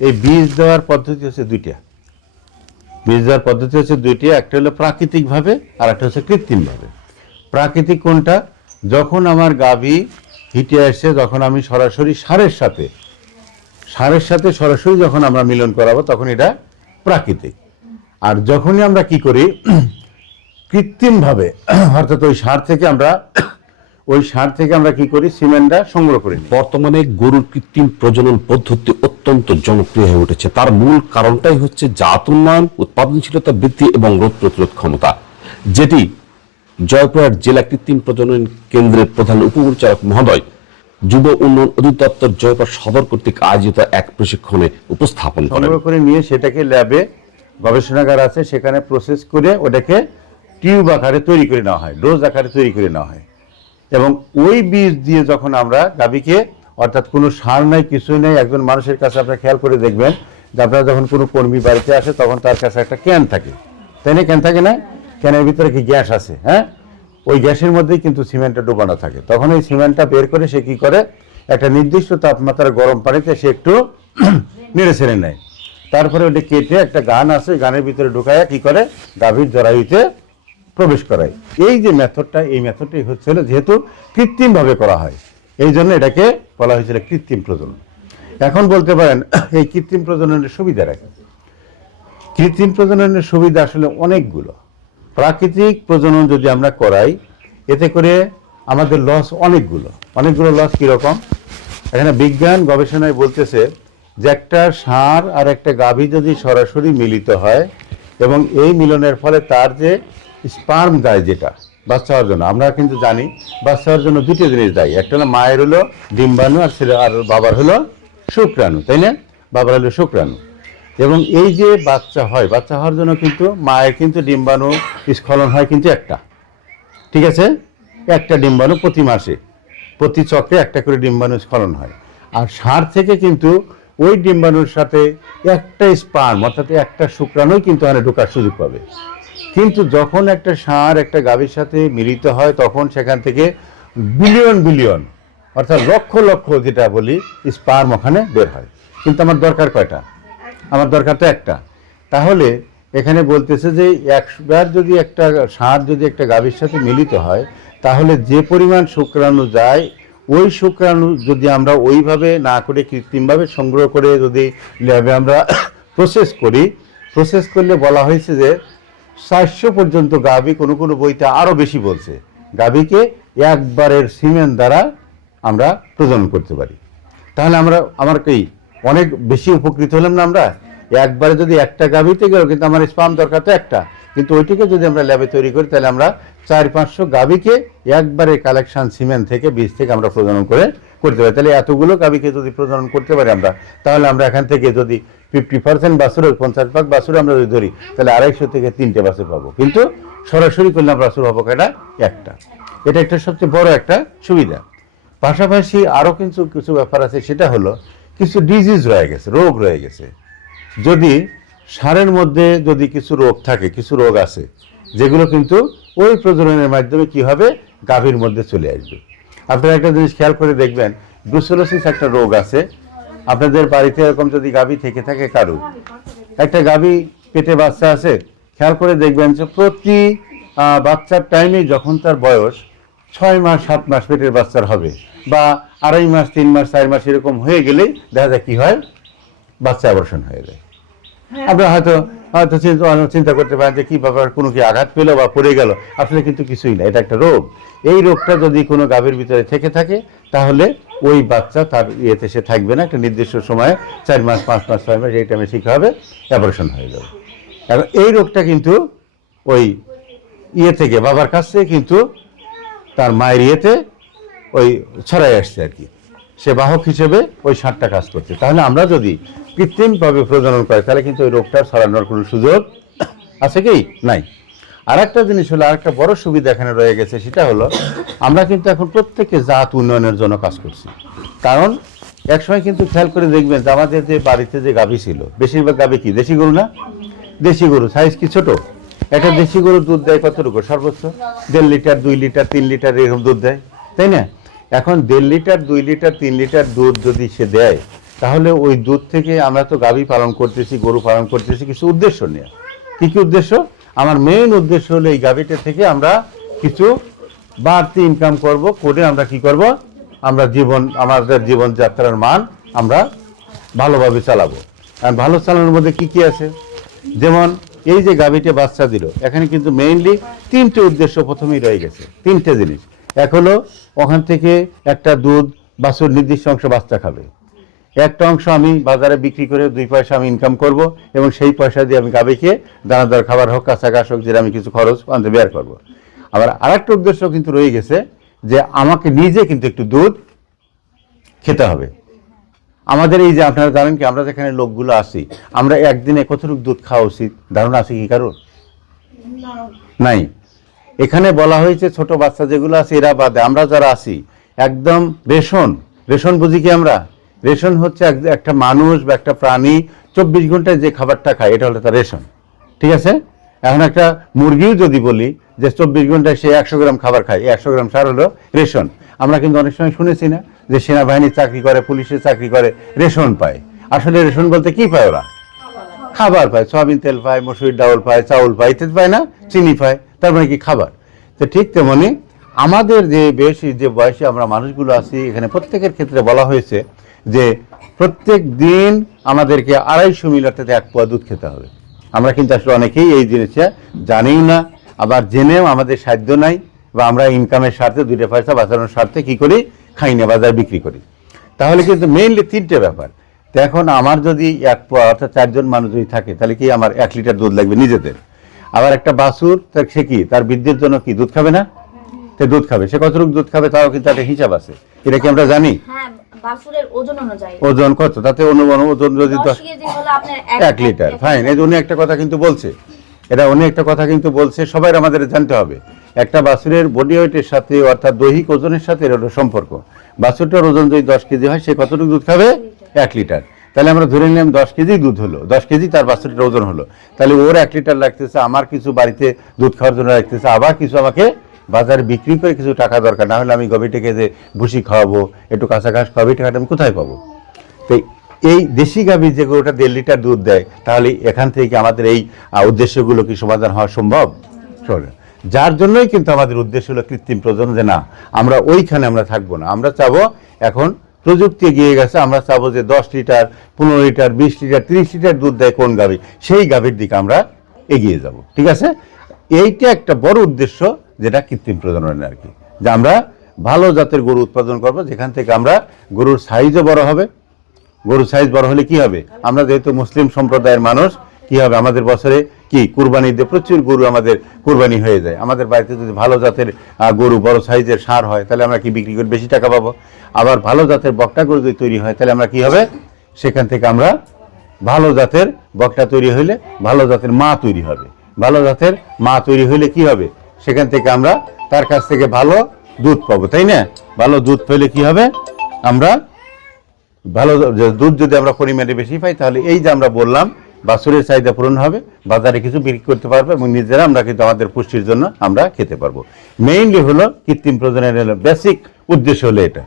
এই বীজ দেওয়ার পদ্ধতি হচ্ছে দুইটা। বীজ দেওয়ার পদ্ধতি হচ্ছে দুইটি, একটা হলো প্রাকৃতিকভাবে আর একটা হচ্ছে কৃত্রিমভাবে। প্রাকৃতিক কোনটা? যখন আমার গাভী হিটে আসছে, যখন আমি সরাসরি সারের সাথে সারের সাথে সরাসরি যখন আমরা মিলন করাবো, তখন এটা প্রাকৃতিক। আর যখনই আমরা কি করি, কৃত্রিমভাবে, অর্থাৎ ওই সার থেকে আমরা ওই সার থেকে আমরা কি করি? সিমেন্টটা সংগ্রহ করি বর্তমানে গরুর কৃত্রিম প্রজনন পদ্ধতি অত্যন্ত জনপ্রিয় হয়ে উঠেছে। তার মূল কারণটাই হচ্ছে জাত উন্নয়ন উৎপাদনশীলতা বৃদ্ধি এবং রোগ প্রতিরোধ ক্ষমতা। যেটি জয়পুরহাট জেলা কৃত্রিম প্রজনন কেন্দ্রের প্রধান উপপরিচালক মহোদয় যুব উন্নয়ন অধিদপ্তর জয়পুর সদর কর্তৃক আয়োজিত এক প্রশিক্ষণে উপস্থাপন সংগ্রহ করে নিয়ে সেটাকে ল্যাবে গবেষণাগার আছে সেখানে প্রসেস করে ওটাকে টিউব আকারে তৈরি করে নেওয়া হয় ডোজ আকারে তৈরি করে নেওয়া হয়। এবং ওই বীজ দিয়ে যখন আমরা গাভীকে, অর্থাৎ কোনো সার নাই, কিছুই নেই, একজন মানুষের কাছে আপনার খেয়াল করে দেখবেন যে আপনারা যখন কোনো কর্মী বাড়িতে আসে, তখন তার কাছে একটা ক্যান থাকে। তাই না? ক্যান থাকে না? ক্যানের ভিতরে কি গ্যাস আছে হ্যাঁ? ওই গ্যাসের মধ্যেই কিন্তু সিমেন্টটা ডোবানো থাকে। তখন এই সিমেন্টটা বের করে সে কি করে? একটা নির্দিষ্ট তাপমাত্রার গরম পানিতে সে একটু নেড়ে ছেড়ে নেয়। তারপরে ওটা কেটে একটা গান আছে, গানের ভিতরে ঢুকায় কি করে? গাভীর জরায়ুতে প্রবেশ করায়। এই যে মেথডটা, এই মেথডটাই হচ্ছিল যেহেতু কৃত্রিমভাবে করা হয়। এই জন্য এটাকে বলা হয়েছিল কৃত্রিম প্রজনন। এখন বলতে পারেন, এই কৃত্রিম প্রজননের সুবিধা রাখে। কৃত্রিম প্রজননের সুবিধা আসলে অনেকগুলো। প্রাকৃতিক প্রজনন যদি আমরা করাই, এতে করে আমাদের লস অনেকগুলো। অনেকগুলো লস কীরকম? এখানে বিজ্ঞান গবেষণায় বলতেছে যে একটা ষাঁড় আর একটা গাভী যদি সরাসরি মিলিত হয়, এবং এই মিলনের ফলে তার যে স্পার্ম দেয় যেটা, বাচ্চা হওয়ার জন্য। আমরা কিন্তু জানি বাচ্চা হওয়ার জন্য দুটো জিনিস দেয়। একটা হলো মায়ের হলো ডিম্বাণু, আর ছেলে আর বাবার হলো শুক্রাণু, তাই না? বাবার হলো শুক্রাণু। এবং এই যে বাচ্চা হয়, বাচ্চা হওয়ার জন্য কিন্তু মায়ের কিন্তু ডিম্বাণু স্খলন হয় কিন্তু একটা। ঠিক আছে? একটা ডিম্বাণু প্রতি মাসে, প্রতি চক্রে একটা করে ডিম্বাণু স্খলন হয়। আর সার থেকে কিন্তু ওই ডিম্বাণুর সাথে একটা স্পার্ম অর্থাৎ একটা শুক্রাণুই কিন্তু এখানে ঢোকার সুযোগ পাবে। কিন্তু যখন একটা সার, একটা গাভীর সাথে মিলিত হয়, তখন সেখান থেকে বিলিয়ন বিলিয়ন, অর্থাৎ লক্ষ লক্ষ যেটা বলি স্পার্ম ওখানে বের হয়। কিন্তু আমার দরকার কয়টা? আমার দরকার তো একটা। তাহলে এখানে বলতেছে যে একবার যদি একটা সার, যদি একটা গাভীর সাথে মিলিত হয়, তাহলে যে পরিমাণ শুক্রাণু যায়, ওই শুক্রাণু যদি আমরা ওইভাবে না করে কৃত্রিমভাবে সংগ্রহ করে যদি ল্যাবে আমরা প্রসেস করি প্রসেস করলে বলা হয়েছে যে চারশো পর্যন্ত গাভী কোনো কোনো বইতে আরও বেশি বলছে। গাভীকে একবারের সিমেন্ট দ্বারা আমরা প্রজনন করতে পারি। তাহলে আমরা, আমার কি অনেক বেশি উপকৃত হলাম না আমরা? একবারে যদি একটা গাভীতে গেল, কিন্তু আমার স্পাম দরকার তো একটা। কিন্তু ওইটিকে যদি আমরা ল্যাবে তৈরি করি, তাহলে আমরা চার পাঁচশো গাভীকে একবারে কালেকশন সিমেন্ট থেকে, বীজ থেকে আমরা প্রজনন করে করতে পারি তাহলে এতগুলো গাভীকে যদি প্রজনন করতে পারি আমরা, তাহলে আমরা এখান থেকে যদি ফিফটি পার্সেন্ট বাছুরের পঞ্চাশ ভাগ বাছুর আমরা যদি ধরি, তাহলে আড়াইশো থেকে তিনটে বাছুর পাবো। কিন্তু সরাসরি করলে আমরা বাছুর পাবো কেটা? একটা। এটা একটা সবচেয়ে বড় একটা সুবিধা। পাশাপাশি আরও কিছু কিছু ব্যাপার আছে, সেটা হলো কিছু ডিজিজ রয়ে গেছে, রোগ রয়ে গেছে। যদি সারের মধ্যে যদি কিছু রোগ থাকে, কিছু রোগ আছে, যেগুলো কিন্তু ওই প্রজননের মাধ্যমে কি হবে? গাভীর মধ্যে চলে আসবে। আপনারা একটা জিনিস খেয়াল করে দেখবেন ব্রুসেলোসিস একটা রোগ আছে। আপনাদের বাড়িতে এরকম যদি গাভী থেকে থাকে কারু, একটা গাভী পেটে বাচ্চা আছে, খেয়াল করে দেখবেন যে প্রতি বাচ্চার টাইমে যখন তার বয়স ছয় মাস, সাত মাস পেটের বাচ্চার হবে, বা আড়াই মাস, তিন মাস, চার মাস এরকম হয়ে গেলেই দেখা যায় কি হয়? বাচ্চা অপারেশন হয়ে যায়। আপনারা হয়তো হয়তো চিন্তা চিন্তা করতে পারেন যে কি কোনো কি আঘাত পেল বা পড়ে গেল। আসলে কিন্তু কিছুই না, এটা একটা রোগ। এই রোগটা যদি কোনো গাভীর ভিতরে থেকে থাকে, তাহলে ওই বাচ্চা তার ইয়েতে সে থাকবে না। একটা নির্দিষ্ট সময়ে, চার মাস, পাঁচ মাস, ছয় মাস, এই টাইমে শিখা হবে অপারেশন হয়ে যাবে। এখন এই রোগটা কিন্তু ওই ইয়ে থেকে, বাবার কাছ থেকে কিন্তু তার মায়ের ইয়েতে ওই ছড়াই আসছে আর কি। সে বাহক হিসেবে ওই ষাটটা কাজ করছে। তাহলে আমরা যদি কৃত্রিমভাবে প্রজনন করে, তাহলে কিন্তু ওই রোগটার ছড়ানোর কোনো সুযোগ আছে কি? নাই। আর একটা জিনিস হলো, আরেকটা বড় সুবিধা এখানে রয়ে গেছে, সেটা হলো আমরা কিন্তু এখন প্রত্যেকে জাত উন্নয়নের জন্য কাজ করছি। কারণ একসময় কিন্তু খেয়াল করে দেখবেন যে আমাদের যে বাড়িতে যে গাভী ছিল, বেশিরভাগ গাভী কি, দেশি গরু না? দেশি গরু সাইজ কি ছোট? একটা দেশি গরুর দুধ দেয় কতটুকু? সর্বোচ্চ দেড় লিটার, দুই লিটার, তিন লিটার এরকম দুধ দেয়, তাই না? এখন দেড় লিটার, দুই লিটার, তিন লিটার দুধ যদি সে দেয় তাহলে ওই দুধ থেকে আমরা তো গাভী পালন করতেছি, গরু পালন করতেছি, কিছু উদ্দেশ্য নিয়ে। কি কি উদ্দেশ্য? আমার মেইন উদ্দেশ্য হলো এই গাভীটা থেকে আমরা কিছু বাড়তি ইনকাম করব, করে আমরা কি করব? আমরা জীবন, আমাদের জীবনযাত্রার মান আমরা ভালোভাবে চালাবো। আর ভালো চালানোর মধ্যে কি কি আছে? যেমন এই যে গাভীটা বাচ্চা দিল, এখানে কিন্তু মেইনলি তিনটে উদ্দেশ্য প্রথমেই রয়ে গেছে, তিনটে জিনিস। এক হলো, ওখান থেকে একটা দুধ বাছুর নির্দিষ্ট অংশ বাচ্চা খাবে। একটা অংশ আমি বাজারে বিক্রি করে দুই পয়সা আমি ইনকাম করব এবং সেই পয়সা দিয়ে আমি গাভীকে দানাদার খাবার হোক, কাঁচা ঘাস হোক, যেটা আমি কিছু খরচ আনতে বের করব। আবার আরেকটা উদ্দেশ্য কিন্তু রয়ে গেছে যে আমাকে নিজে কিন্তু একটু দুধ খেতে হবে। আমাদের এই যে আপনারা জানেন কি, আমরা যেখানে লোকগুলো আসি আমরা একদিনে কতটুকু দুধ খাওয়া উচিত? ধারণা আছে কি কারণ নাই। এখানে বলা হয়েছে ছোট বাচ্চা যেগুলো আছে, এরা বাদে। আমরা যারা আছি, একদম রেশন রেশন বুঝি কি আমরা? রেশন হচ্ছে এক- একটা মানুষ বা একটা প্রাণী চব্বিশ ঘন্টায় যে খাবারটা খায়, এটা হলো তার রেশন। ঠিক আছে? এখন একটা মুরগিও যদি বলি যে চব্বিশ ঘন্টায় সে একশো গ্রাম খাবার খায় একশো গ্রাম সার হলো রেশন। আমরা কিন্তু অনেক সময় শুনেছি না যে সেনাবাহিনী চাকরি করে পুলিশের চাকরি করে, রেশন পায়। আসলে রেশন বলতে কি পায় ওরা? খাবার পায়, সয়াবিন তেল পায় মসুর ডাউল পায়, চাউল পায়, ইত্যাদি পায় না, চিনি পায়, তার মানে কি খাবার? তো ঠিক তেমনি আমাদের যে বেশি, যে বয়সী আমরা মানুষগুলো আছি, এখানে প্রত্যেকের ক্ষেত্রে বলা হয়েছে যে প্রত্যেক দিন আমাদেরকে আড়াইশো মিলারটাতে এক পোয়া দুধ খেতে হবে। আমরা কিন্তু আসলে অনেকেই এই জিনিসটা জানিও না, আবার জেনেও আমাদের সাধ্য নাই বা আমরা ইনকামের স্বার্থে, দুইটা পয়সা বাঁচানোর স্বার্থে কি করি? খাই না, বাজার বিক্রি করি। তাহলে কিন্তু মেইনলি তিনটে ব্যাপার। তো এখন আমার যদি এক পোয়া অর্থাৎ চারজন মানুষ যদি থাকে, তাহলে কি আমার এক লিটার দুধ লাগবে নিজেদের? আবার একটা বাছুর, তার সে কি? তার বৃদ্ধির জন্য কি? দুধ খাবে না? সে দুধ খাবে। সে কতটুকু দুধ খাবে তাও কিন্তু একটা হিসাব আছে। এটা কি আমরা জানি? হ্যাঁ বাছুরের ওজন অনুযায়ী। ওজন কত? তাতে অনুমান ওজন যদি দশ দশ কেজি হলো আপনার এক লিটার। ফাইন এই উনি একটা কথা কিন্তু বলছে। এটা উনি একটা কথা কিন্তু বলছে সবাই আমাদের জানতে হবে। একটা বাছুরের বডি ওয়েটের সাথে অর্থাৎ দৈহিক ওজনের সাথে এর সম্পর্ক। বাছুরটার ওজন যদি দশ কেজি হয় সে কতটুকু দুধ খাবে? এক লিটার। তাহলে আমরা ধরে নিলাম দশ কেজি দুধ হলো। দশ কেজি তার বাছুরটার ওজন হলো। তাহলে ওর এক লিটার লাগতেছে আমার কিছু বাড়িতে দুধ খাওয়ার জন্য লাগতেছে আবার কিছু আমাকে বাজারে বিক্রি করে কিছু টাকা দরকার, না হলে আমি গভীরটাকে যে ভুসি খাওয়াবো, একটু কাঁচা ঘাস খাওয়াবো টাকাটা আমি কোথায় পাবো? তো এই দেশি গাভী যে গরুটা দেড় লিটার দুধ দেয়, তাহলে এখান থেকে আমাদের এই উদ্দেশ্যগুলো কি সমাধান হওয়া সম্ভব? যার জন্যই কিন্তু আমাদের উদ্দেশ্য হলো কৃত্রিম প্রজনন যে না, আমরা ওইখানে আমরা থাকব না। আমরা চাবো এখন প্রযুক্তি এগিয়ে গেছে, আমরা চাবো যে দশ লিটার, পনেরো লিটার, বিশ লিটার, তিরিশ লিটার দুধ দেয় কোন গাভী? সেই গাভীর দিকে আমরা এগিয়ে যাব। ঠিক আছে? এইটা একটা বড় উদ্দেশ্য। যেটা কৃত্রিম প্রজননের আর কি। যে আমরা ভালো জাতের গরু উৎপাদন করব, যেখান থেকে আমরা গরুর সাইজও বড় হবে। গরুর সাইজ বড় হলে কি হবে? আমরা যেহেতু মুসলিম সম্প্রদায়ের মানুষ, কি হবে? আমাদের বছরে কি? কুরবানি দিয়ে প্রচুর গরু আমাদের কুরবানি হয়ে যায়। আমাদের বাড়িতে যদি ভালো জাতের গরু বড় সাইজের সার হয়, তাহলে আমরা কি বিক্রি করে বেশি টাকা পাবো? আবার ভালো জাতের বকটা গরু যদি তৈরি হয়, তাহলে আমরা কি হবে? সেখান থেকে আমরা ভালো জাতের বকটা তৈরি হইলে ভালো জাতের মা তৈরি হবে। ভালো জাতের মা তৈরি হইলে কি হবে? সেখান থেকে আমরা তার কাছ থেকে ভালো দুধ পাবো, তাই না? ভালো দুধ পেলে কি হবে? আমরা ভালো দুধ যদি আমরা পরিমাণে বেশি পাই, তাহলে এই যে আমরা বললাম, বাছুরের চাহিদা পূরণ হবে, বাজারে কিছু বিক্রি করতে পারব এবং নিজেরা আমরা কিন্তু আমাদের পুষ্টির জন্য আমরা খেতে পারব। মেইনলি হলো কৃত্রিম প্রজনের বেসিক উদ্দেশ্য হলো এটা।